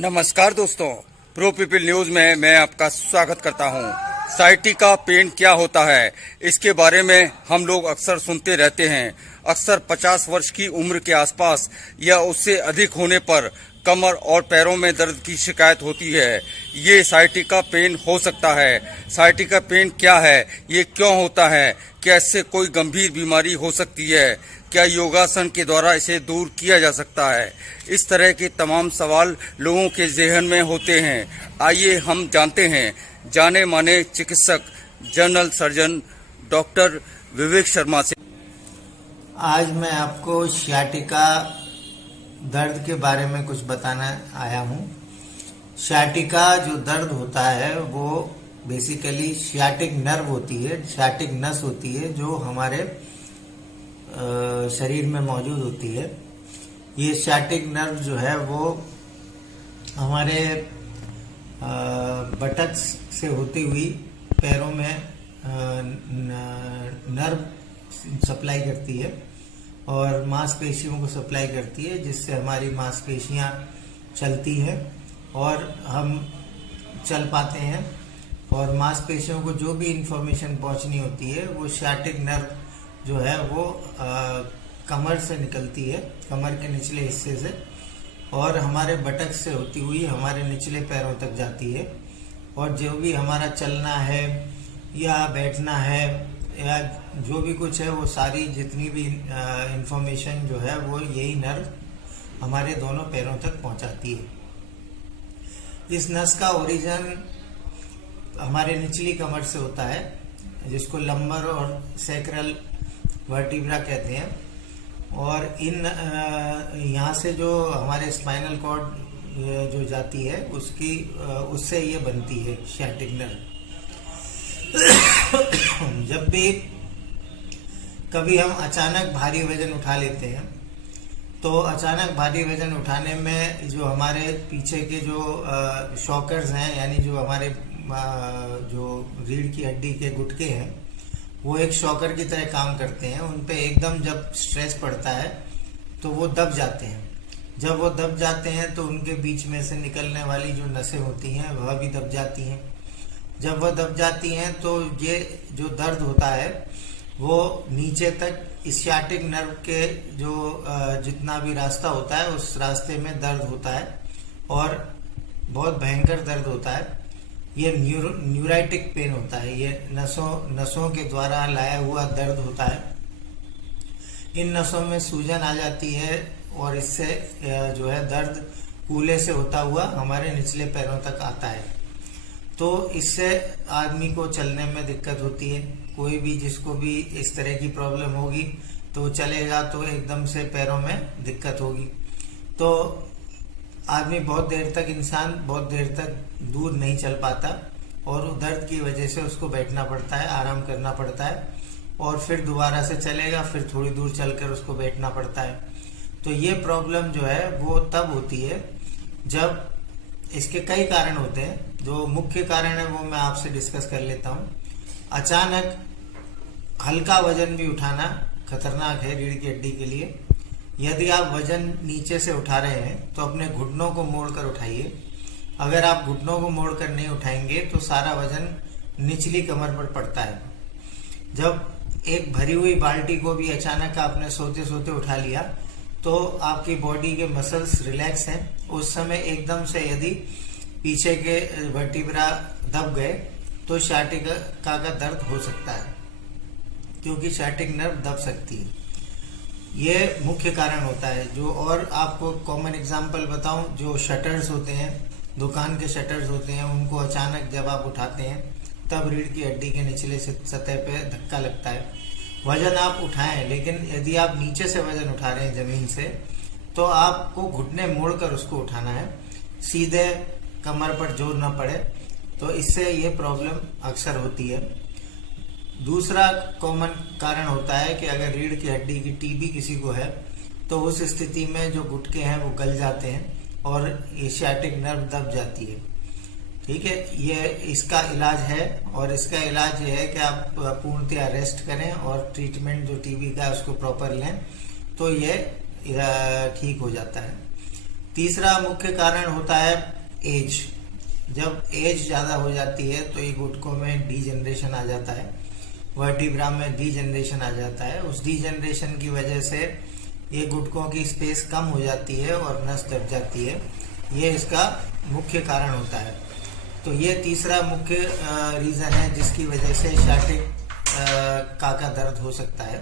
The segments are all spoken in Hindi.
नमस्कार दोस्तों, प्रो पीपल न्यूज में मैं आपका स्वागत करता हूं। साइटिका पेन क्या होता है, इसके बारे में हम लोग अक्सर सुनते रहते हैं। अक्सर 50 वर्ष की उम्र के आसपास या उससे अधिक होने पर कमर और पैरों में दर्द की शिकायत होती है। ये साइटिका पेन हो सकता है। साइटिका पेन क्या है, ये क्यों होता है, क्या इससे कोई गंभीर बीमारी हो सकती है, क्या योगासन के द्वारा इसे दूर किया जा सकता है। इस तरह के तमाम सवाल लोगों के ज़हन में होते हैं। आइए हम जानते हैं जाने माने चिकित्सक general surgeon doctor Vivek Sharma से। आज मैं आपको सियाटिका दर्द के बारे में कुछ बताना आया हूँ। सियाटिका जो दर्द होता है वो बेसिकली सियाटिक नर्व होती है, सियाटिक नस होती है जो हमारे शरीर में मौजूद होती है। ये सियाटिक नर्व जो है वो हमारे बटक्स से होती हुई पैरों में नर्व सप्लाई करती है और मांसपेशियों को सप्लाई करती है, जिससे हमारी मांसपेशियां चलती हैं और हम चल पाते हैं। और मांसपेशियों को जो भी इंफॉर्मेशन पहुंचनी होती है वो सियाटिक नर्व जो है वो कमर से निकलती है, कमर के निचले हिस्से से, और हमारे बटक से होती हुई हमारे निचले पैरों तक जाती है। और जो भी हमारा चलना है या बैठना है या जो भी कुछ है वो सारी जितनी भी इंफॉर्मेशन जो है वो यही नर्व हमारे दोनों पैरों तक पहुंचाती है। इस नस का ओरिजिन हमारे निचली कमर से होता है, जिसको लंबर और सैक्रल वर्टिब्रा कहते हैं। और इन यहाँ से जो हमारे स्पाइनल कॉर्ड जो जाती है उससे ये बनती है सियाटिक नर्व। जब भी कभी हम अचानक भारी वजन उठा लेते हैं तो अचानक भारी वजन उठाने में जो हमारे पीछे के जो शॉकर्स हैं, यानी जो हमारे जो रीढ़ की हड्डी के गुटके हैं, वो एक शॉकर की तरह काम करते हैं। उन पे एकदम जब स्ट्रेस पड़ता है तो वो दब जाते हैं। जब वो दब जाते हैं तो उनके बीच में से निकलने वाली जो नसें होती हैं वह भी दब जाती हैं। जब वह दब जाती हैं तो ये जो दर्द होता है वो नीचे तक सियाटिक नर्व के जो जितना भी रास्ता होता है उस रास्ते में दर्द होता है और बहुत भयंकर दर्द होता है। ये न्यूराइटिक पेन होता है, ये नसों के द्वारा लाया हुआ दर्द होता है। इन नसों में सूजन आ जाती है और इससे जो है दर्द कूल्हे से होता हुआ हमारे निचले पैरों तक आता है। तो इससे आदमी को चलने में दिक्कत होती है। कोई भी जिसको भी इस तरह की प्रॉब्लम होगी तो चलेगा तो एकदम से पैरों में दिक्कत होगी। तो आदमी इंसान बहुत देर तक दूर नहीं चल पाता और दर्द की वजह से उसको बैठना पड़ता है, आराम करना पड़ता है, और फिर दोबारा से चलेगा, फिर थोड़ी दूर चलकर उसको बैठना पड़ता है। तो ये प्रॉब्लम जो है वो तब होती है जब इसके कई कारण होते हैं। जो मुख्य कारण है वो मैं आपसे डिस्कस कर लेता हूँ। अचानक हल्का वजन भी उठाना खतरनाक है रीढ़ की हड्डी के लिए। यदि आप वजन नीचे से उठा रहे हैं तो अपने घुटनों को मोड़कर उठाइए। अगर आप घुटनों को मोड़कर नहीं उठाएंगे तो सारा वजन निचली कमर पर पड़ता है। जब एक भरी हुई बाल्टी को भी अचानक आपने सोते सोते उठा लिया तो आपकी बॉडी के मसल्स रिलैक्स हैं। उस समय एकदम से यदि पीछे के वर्टिब्रा दब गए तो सियाटिका का दर्द हो सकता है, क्योंकि सियाटिक नर्व दब सकती है। ये मुख्य कारण होता है। जो और आपको कॉमन एग्जांपल बताऊं, जो शटर्स होते हैं, दुकान के शटर्स होते हैं, उनको अचानक जब आप उठाते हैं तब रीढ़ की हड्डी के निचले सतह पे धक्का लगता है। वजन आप उठाएं, लेकिन यदि आप नीचे से वजन उठा रहे हैं जमीन से तो आपको घुटने मोड़कर उसको उठाना है, सीधे कमर पर जोर न पड़े। तो इससे ये प्रॉब्लम अक्सर होती है। दूसरा कॉमन कारण होता है कि अगर रीढ़ की हड्डी की टीबी किसी को है तो उस स्थिति में जो गुटके हैं वो गल जाते हैं और ये सियाटिक नर्व दब जाती है। ठीक है, ये इसका इलाज है और इसका इलाज ये है कि आप पूर्णतया रेस्ट करें और ट्रीटमेंट जो टीबी का है उसको प्रॉपर लें तो ये ठीक हो जाता है। तीसरा मुख्य कारण होता है एज। जब एज ज्यादा हो जाती है तो ये घुटनों में डीजनरेशन आ जाता है, वर्टिब्रा में डीजनरेशन आ जाता है। उस डीजनरेशन की वजह से ये घुटनों की स्पेस कम हो जाती है और नस दब जाती है। ये इसका मुख्य कारण होता है। तो ये तीसरा मुख्य रीजन है जिसकी वजह से शाटिक का दर्द हो सकता है।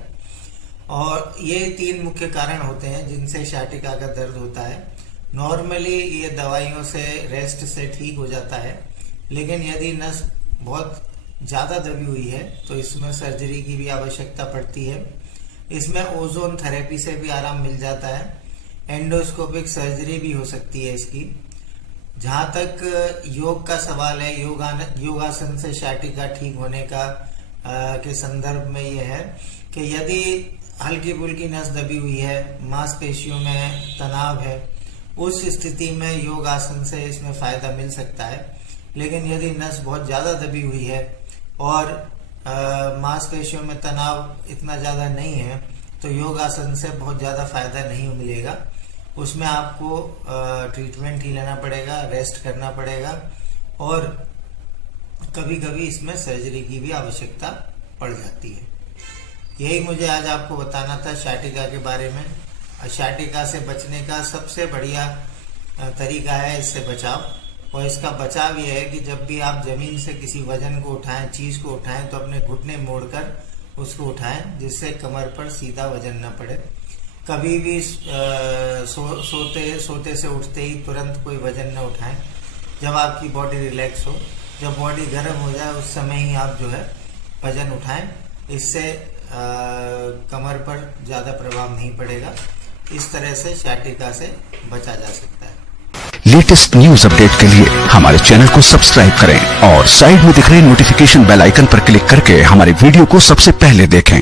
और ये 3 मुख्य कारण होते हैं जिनसे शाटिका का दर्द होता है। नॉर्मली ये दवाइयों से, रेस्ट से ठीक हो जाता है, लेकिन यदि नस बहुत ज्यादा दबी हुई है तो इसमें सर्जरी की भी आवश्यकता पड़ती है। इसमें ओजोन थेरेपी से भी आराम मिल जाता है। एंडोस्कोपिक सर्जरी भी हो सकती है इसकी। जहां तक योग का सवाल है, योगासन से शाटिका ठीक होने का के संदर्भ में यह है कि यदि हल्की फुल्की नस दबी हुई है, मांसपेशियों में तनाव है, उस स्थिति में योग आसन से इसमें फायदा मिल सकता है। लेकिन यदि नस बहुत ज्यादा दबी हुई है और मांसपेशियों में तनाव इतना ज्यादा नहीं है तो योग आसन से बहुत ज्यादा फायदा नहीं मिलेगा। उसमें आपको ट्रीटमेंट ही लेना पड़ेगा, रेस्ट करना पड़ेगा और कभी कभी इसमें सर्जरी की भी आवश्यकता पड़ जाती है। यही मुझे आज आपको बताना था शाटिका के बारे में। शाटिका से बचने का सबसे बढ़िया तरीका है इससे बचाव, और इसका बचाव यह है कि जब भी आप जमीन से किसी वजन को उठाएं, चीज को उठाएं, तो अपने घुटने मोड़कर उसको उठाएं जिससे कमर पर सीधा वजन न पड़े। कभी भी सोते से उठते ही तुरंत कोई वजन न उठाएं। जब आपकी बॉडी रिलैक्स हो, जब बॉडी गर्म हो जाए उस समय ही आप जो है वजन उठाएं। इससे कमर पर ज्यादा प्रभाव नहीं पड़ेगा। इस तरह से शाटिका से बचा जा सकता है। लेटेस्ट न्यूज अपडेट के लिए हमारे चैनल को सब्सक्राइब करें और साइड में दिख रहे नोटिफिकेशन बेल आइकन पर क्लिक करके हमारे वीडियो को सबसे पहले देखें।